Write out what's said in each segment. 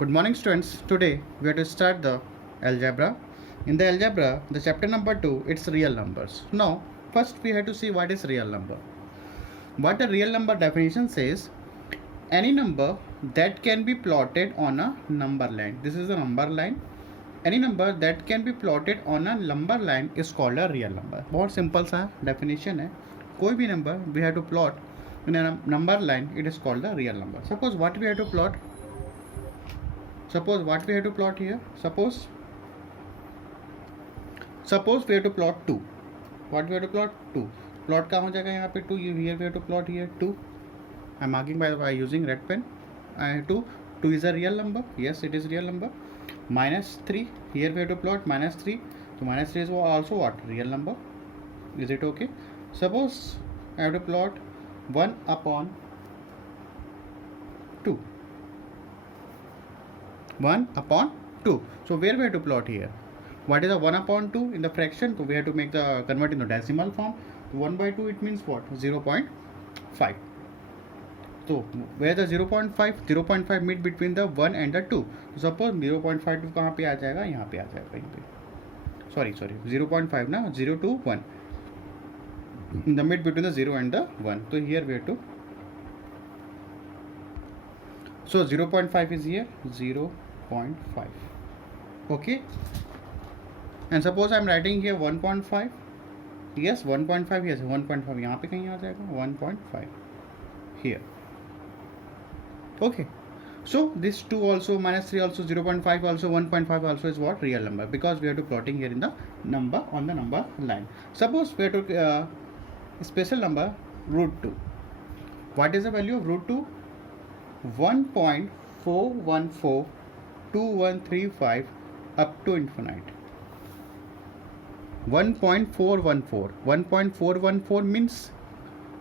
Good morning, students. Today we are to start the algebra. In the algebra, the chapter number 2, it's real numbers. Now, first we have to see what is real number. What a real number definition says, any number that can be plotted on a number line. This is a number line. Any number that can be plotted on a number line is called a real number. बहुत simple सा definition है. कोई भी number we have to plot in a number line, it is called a real number. Suppose what we have to plot here. Suppose we have to plot 2. What we have to plot 2. Plot कहाँ हो जाएगा यहाँ पे 2. Here we have to plot here 2. I'm marking by using red pen. 2 is a real number. Yes, it is real number. Minus 3. Here we have to plot minus 3. So minus 3 is also what? Real number. Is it okay? Suppose I have to plot 1 upon 2. 1 upon 2. So where we have to plot here? What is the 1 upon 2 in the fraction? So we have to make the convert in the decimal form. 1 by 2 it means what? 0.5. So where the 0.5 meet between the 1 and the 2. So suppose 0.52 कहाँ पे आ जाएगा? यहाँ पे आ जाएगा कहीं पे. Sorry 0.5 ना 0 to 1. In the mid between the 0 and the 1. So here we have to. So 0.5 is here 0.5. Okay. And suppose I am writing here 1.5. Yes 1.5. Yes 1.5 यहाँ पे कहीं आ जाएगा 1.5 here. Okay. So this 2 also, minus 3 also, 0.5 also, 1.5 also is what? Real number, because we have to plotting here in the number on the number line. Suppose we have to special number root 2. What is the value of root 2? 1.4142135 up to infinite. 1.414 means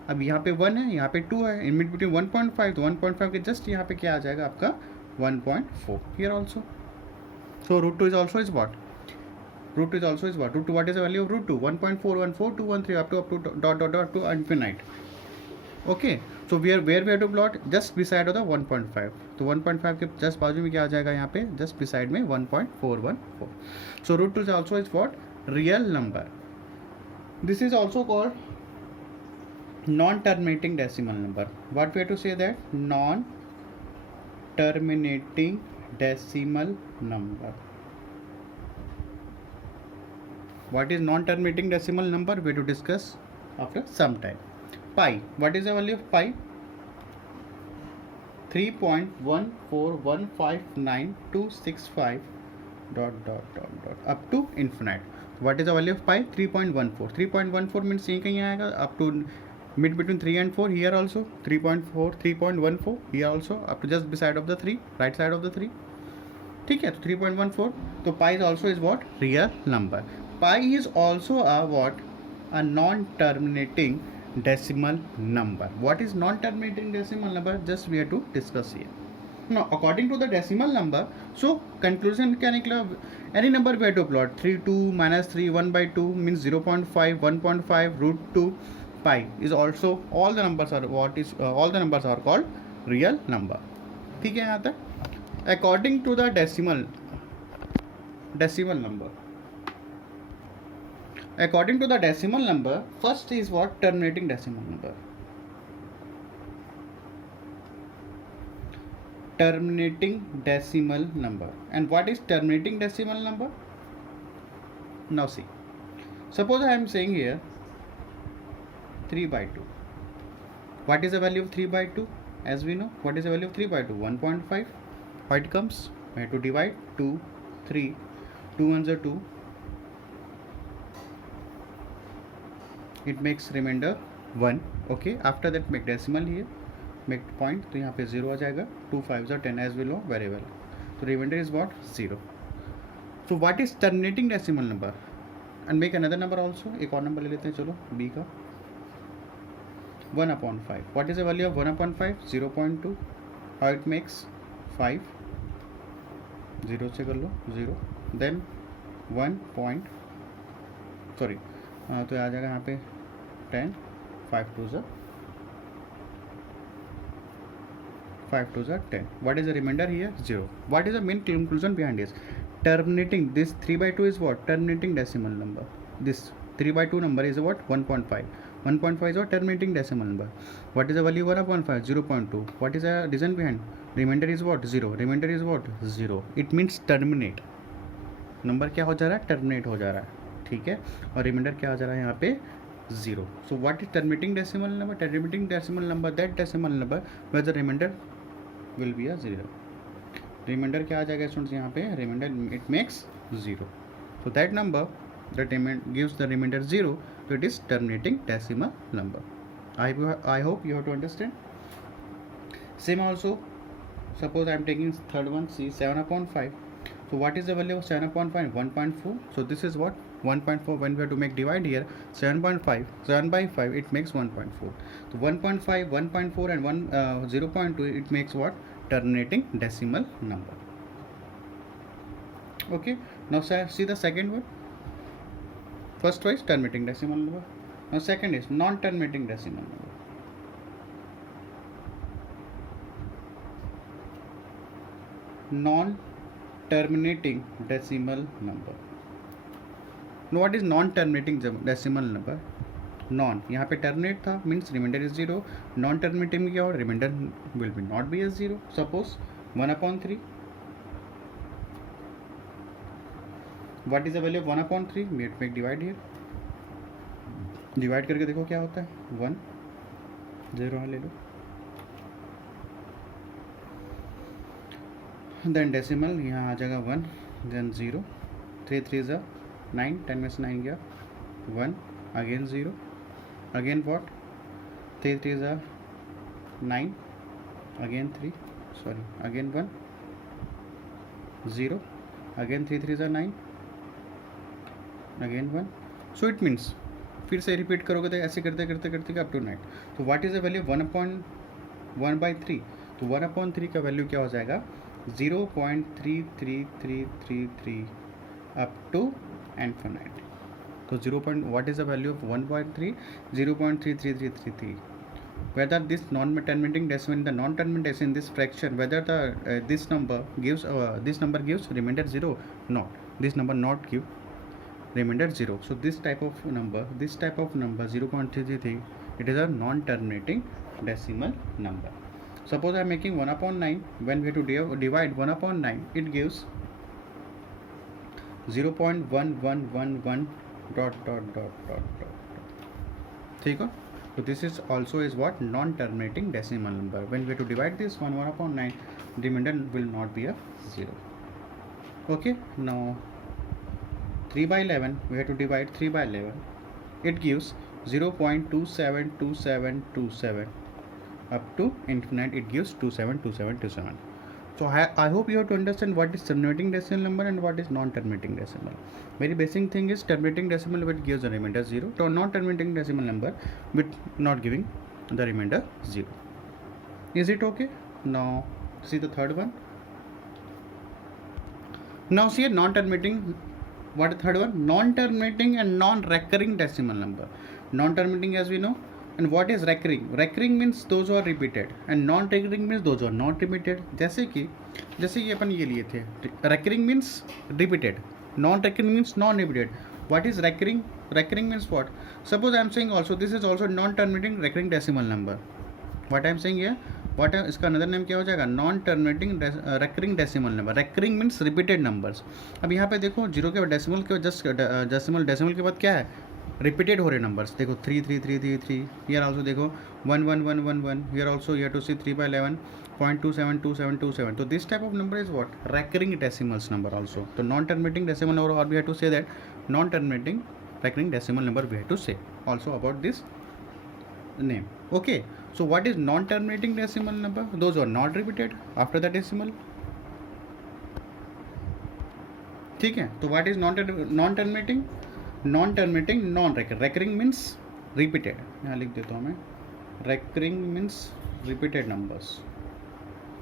अब यहाँ पे 1 है, यहाँ पे 2 है, in between 1.5, तो 1.5 के just यहाँ पे क्या आ जाएगा आपका 1.4 here also. So root 2 is also is what? Root 2 what is the value of root 2? 1.414213 up to dot to infinite. Okay, so where we have to plot just beside of the 1.5. तो 1.5 के just बाजू में क्या आ जाएगा यहाँ पे just beside में 1.414. So root 2 is also is what? Real number. This is also called non-terminating decimal number. What we have to say that? Non-terminating decimal number. What is non-terminating decimal number? We have to discuss after some time. Pi. What is the value of pi? 3.14159.265 up to infinite. What is the value of pi? 3.14. 3.14 means ये कहीं आएगा up to mid between 3 and 4 here also 3.14 here also up to just beside of the 3 right side of the 3. ठीक है, तो 3.14. तो pi is also is what? Real number. Pi is also a what? A non-terminating decimal number. What is non-terminating decimal number? Just we have to discuss here. Now according to the decimal number, so conclusion क्या निकला? Any number we have to plot 3, 2, minus 3, 1 by 2 means 0.5, 1.5, root 2. Pi is also all the numbers are what is all the numbers are called real number. ठीक है यहाँ तक. According to the decimal number. According to the decimal number, first is what? Terminating decimal number. Terminating decimal number. And what is terminating decimal number? Now see. Suppose I am saying here 3 by 2. What is the value of 3 by 2? As we know, what is the value of 3 by 2? 1.5. How it comes? We have to divide 2, 3, 2 ones are 2. It makes remainder 1. Okay, after that make decimal here, make point, तो यहाँ पे 0 आ जाएगा. 2 5s are 10 as we know very well. So remainder is what? 0. So what is terminating decimal number? And make another number also. एक और number ले लेते हैं चलो B का. 1 upon 5. What is the value of 1 upon 5? 0.2. How it makes? 5. 0 से कर लो 0. Then 1 point. Sorry. तो आ जाएगा यहाँ पे 10. 5 2s are 5 2s are 10. What is the remainder here? 0. What is the main conclusion behind this? Terminating this 3 by 2 is what? Terminating decimal number. This 3 by 2 number is what? 1.5. 1.5 is what? Terminating decimal number. What is the value 1 upon 5? 0.2. What is the reason behind? Remainder is what? 0. Remainder is what? 0. It means terminate. Number क्या हो जा रहा है? Terminate हो जा रहा है. ठीक है. और रिमाइंडर क्या हो जा रहा है यहाँ पे? 0. So what is terminating decimal number? Terminating decimal number, that decimal number where the remainder will be a 0. Remainder क्या आ जाएगा स्टूडेंट्स यहाँ पे? Remainder it makes 0. So that number that gives the remainder 0. So it is terminating decimal number. I hope you have to understand. Same also, suppose I am taking third one. See, 7 upon 5. So what is the value of 7 upon 5? 1.4. So this is what? 1.4. When we have to make divide here, 7.5, 7 by 5, it makes 1.4. So 1.5, 1.4 and 0.2, it makes what? Terminating decimal number. Okay. Now see the second one. First one is terminating decimal number. Now second is non-terminating decimal number. Non-terminating decimal number. Now what is non-terminating decimal number? Non यहाँ पे terminate था, means remainder is 0. Non-terminating में क्या हो? Remainder will be not be as 0. Suppose 1 upon 3. What is the value of 1 upon 3? We have to make divide here. Divide करके देखो क्या होता है? 1 0 ले लो. Then decimal यहाँ आ जाएगा 1, then 0. 3 3s are 9, 10 में से 9 गया 1, again 0, again what? 3 3s are 9, again 3, sorry, again 1, 0, again 3 3s are 9, again 1. So it means फिर से रिपीट करोगे तो ऐसे करते करते करते अप टू 9. तो व्हाट इज द वैल्यू 1/1/3? तो 1/3 का वैल्यू क्या हो जाएगा? 0.33333 up to infinite. So what is the value of 1.3? 0.33333. Whether this non-terminating decimal, the non-terminating decimal in this fraction, whether the this number gives remainder 0? Not. This number not give remainder 0. So this type of number 0.333, it is a non-terminating decimal number. Suppose I am making 1 upon 9. When we have to divide 1 upon 9, it gives 0.1111 ... ठीक है. So this is also is what? Non-terminating decimal number. When we have to divide this 1 upon 9, the remainder will not be a 0. Okay. Now 3 by 11, we have to divide 3 by 11. It gives 0.272727 up to infinite. It gives 272727. So I hope you have to understand what is terminating decimal number and what is non-terminating decimal. Very basic thing is terminating decimal which gives the remainder 0. So non-terminating decimal number with not giving the remainder 0. Is it okay? Now see the third one. Now see a non-terminating. What is the third one? Non-terminating and non-recurring decimal number. Non-terminating, as we know. And what is recurring? Recurring means those who are repeated and non-recurring means those who are not repeated. जैसे कि अपन ये लिए थे. Recurring means repeated. Non-recurring means non-repeated. What is recurring? Recurring means what? Suppose I am saying also this is also non-terminating recurring decimal number. What I am saying here? What इसका another name क्या हो जाएगा? Non-terminating recurring decimal number. Recurring means repeated numbers. अब यहाँ पे देखो zero के decimal के जस्ट डेसिमल के बाद क्या है? रिपीटेड हो रहे नंबर्स. देखो 3 3 3 3 3. हियर आल्सो देखो 1 1 1 1 1. Here also you have to see 3 by 11 0.272727. तो this type of number is what? recurring decimals number also. तो non-terminating decimal number, or we have to say that non-terminating recurring decimal number we have to say also about this name. Okay. So what is non-terminating decimal number? Those who are not repeated after the decimal. ठीक है. तो what is non-terminating? Non-terminating, non-recurring. Recurring means repeated. यहाँ लिख देता हूँ मैं. Recurring means repeated numbers.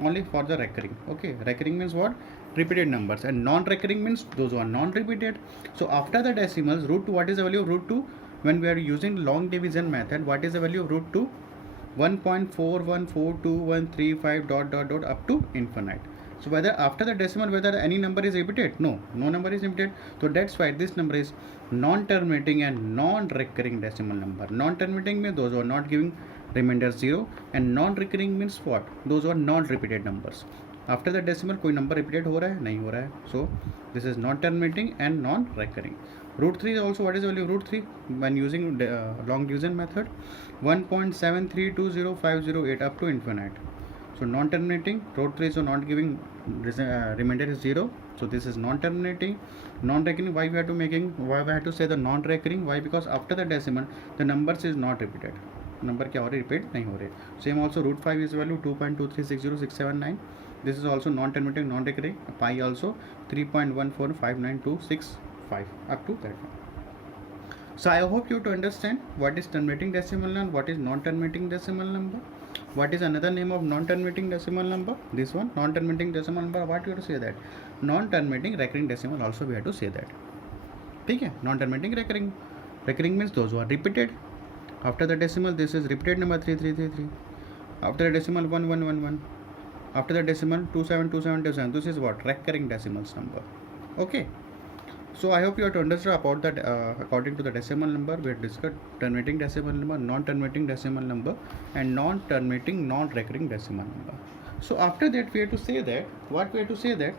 Only for the recurring. Okay. Recurring means what? Repeated numbers. And non-recurring means those who are non-repeated. So after the decimals, root 2. What is the value of root 2? When we are using long division method, what is the value of root 2? 1.414213 dot up to infinite. So whether after the decimal, whether any number is repeated? No, no number is repeated. So that's why this number is non-terminating and non-recurring decimal number. Non-terminating means those who are not giving remainder 0, and non-recurring means what? Those who are non-repeated numbers. After the decimal कोई number repeated हो रहा है? नहीं हो रहा है. So this is non-terminating and non-recurring. Root 3 also, what is the value of root 3 when using long division method? 1.73205008 up to infinite. So non-terminating, root 3 so not giving remainder is 0. So this is non-terminating. Non-recurring, why we have to say the non-recurring? Why? Because after the decimal the numbers is not repeated. Number क्या हो रहे repeat नहीं हो रहे. Same also root 5 is value 2.2360679. This is also non-terminating, non-recurring. Pi also 3.1459265 up to that one. So I hope you to understand what is terminating decimal number, what is non-terminating decimal number, what is another name of non-terminating decimal number. This one non-terminating decimal number, what you have to say that non-terminating recurring decimal also we have to say that. ठीक है. Non-terminating recurring means those who are repeated. After the decimal this is repeated number 3333. After the decimal 1111. After the decimal 272727. This is what? Recurring decimals number. Okay. So I hope you have to understand about that. According to the decimal number, we have discussed terminating decimal number, non-terminating decimal number, and non-terminating non-recurring decimal number. So after that we have to say that what we have to say that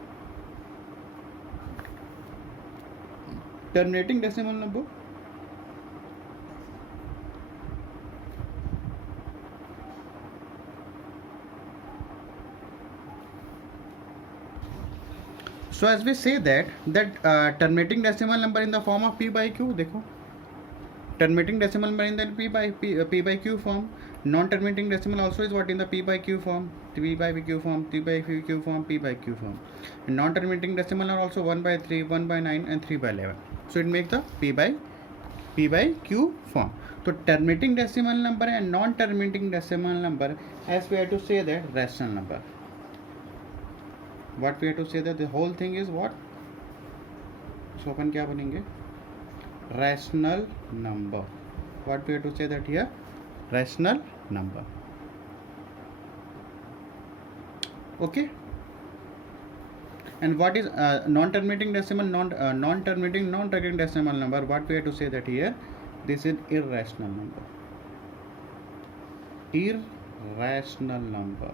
terminating decimal number, so as we say that terminating decimal number in the form of p by q. देखो terminating decimal number in the p by q form. Non-terminating decimal also is what in the p by q form, p by q form, p by q form, p by q form. And non-terminating decimal are also 1 by 3, 1 by 9, and 3 by 11. So it makes the p by q form. So terminating decimal number and non-terminating decimal number, as we have to say that rational number. What we have to say that the whole thing is what? So अपन क्या बनेंगे? Rational number. What we have to say that here? Rational number. Okay. And what is non-terminating decimal, non-terminating non-recurring decimal number? What we have to say that here? This is irrational number. Irrational number.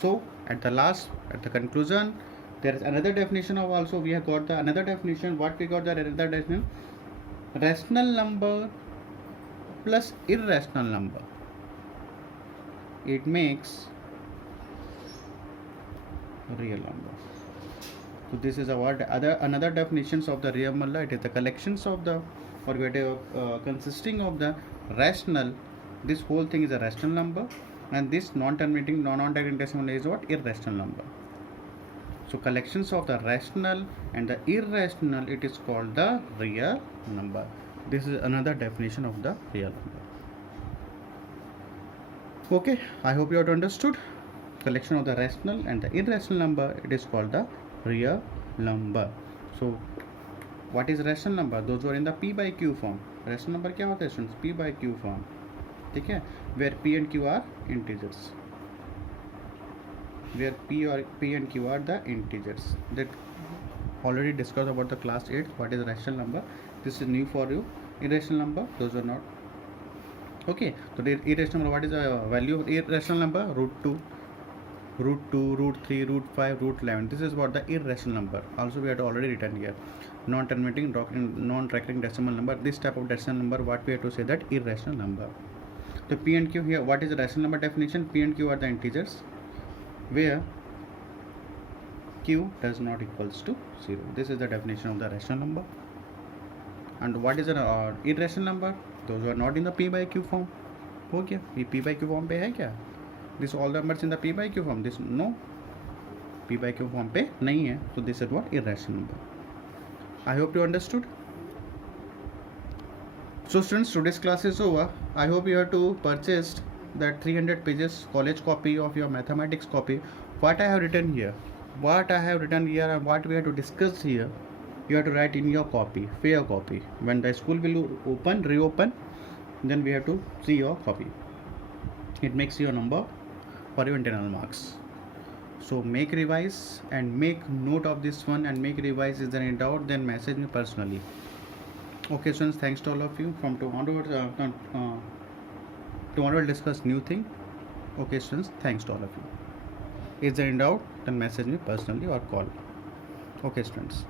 So at the conclusion, there is another definition of also we have got the another definition. What we got the another definition? Rational number plus irrational number, it makes real number. So this is another definitions of the real number. It is the collections of the consisting of the rational. This whole thing is a rational number, and this non-terminating non-terminating decimal is what? Irrational number. So collections of the rational and the irrational, it is called the real number. This is another definition of the real number. Okay, I hope you have understood. Collection of the rational and the irrational number, it is called the real number. So what is rational number? Those who are in the p by q form. Rational number क्या होता है students? P by q form. ठीक है, where p and q are integers. Where p and q are the integers. That already discussed about the class 8. What is rational number? This is new for you. Irrational number, those are not. Okay, so the irrational number, what is the value of irrational number? Root 2, root 3, root 5, root 11. This is what the irrational number. Also we have already written here. Non-terminating non-recurring decimal number. This type of decimal number, what we have to say that irrational number. So p and q here, what is the rational number definition? P and q are the integers where q does not equals to 0. This is the definition of the rational number. And what is an irrational number? Those who are not in the p by q form. हो गया, ये p by q form पे है क्या? This all numbers in the p by q form. This no, p by q form पे नहीं है. So this is what? Irrational number. I hope you understood. So students, today's class is over. I hope you have to purchase that 300 pages college copy of your mathematics copy. What I have written here and what we have to discuss here, you have to write in your copy, fair copy. When the school will reopen, then we have to see your copy. it makes your number for your internal marks. So make revise and make note of this one, and make revise. Is there any doubt, then message me personally. Okay students, thanks to all of you. From tomorrow we'll discuss new thing. Okay students, thanks to all of you. Is there any doubt, then message me personally or call. Okay students.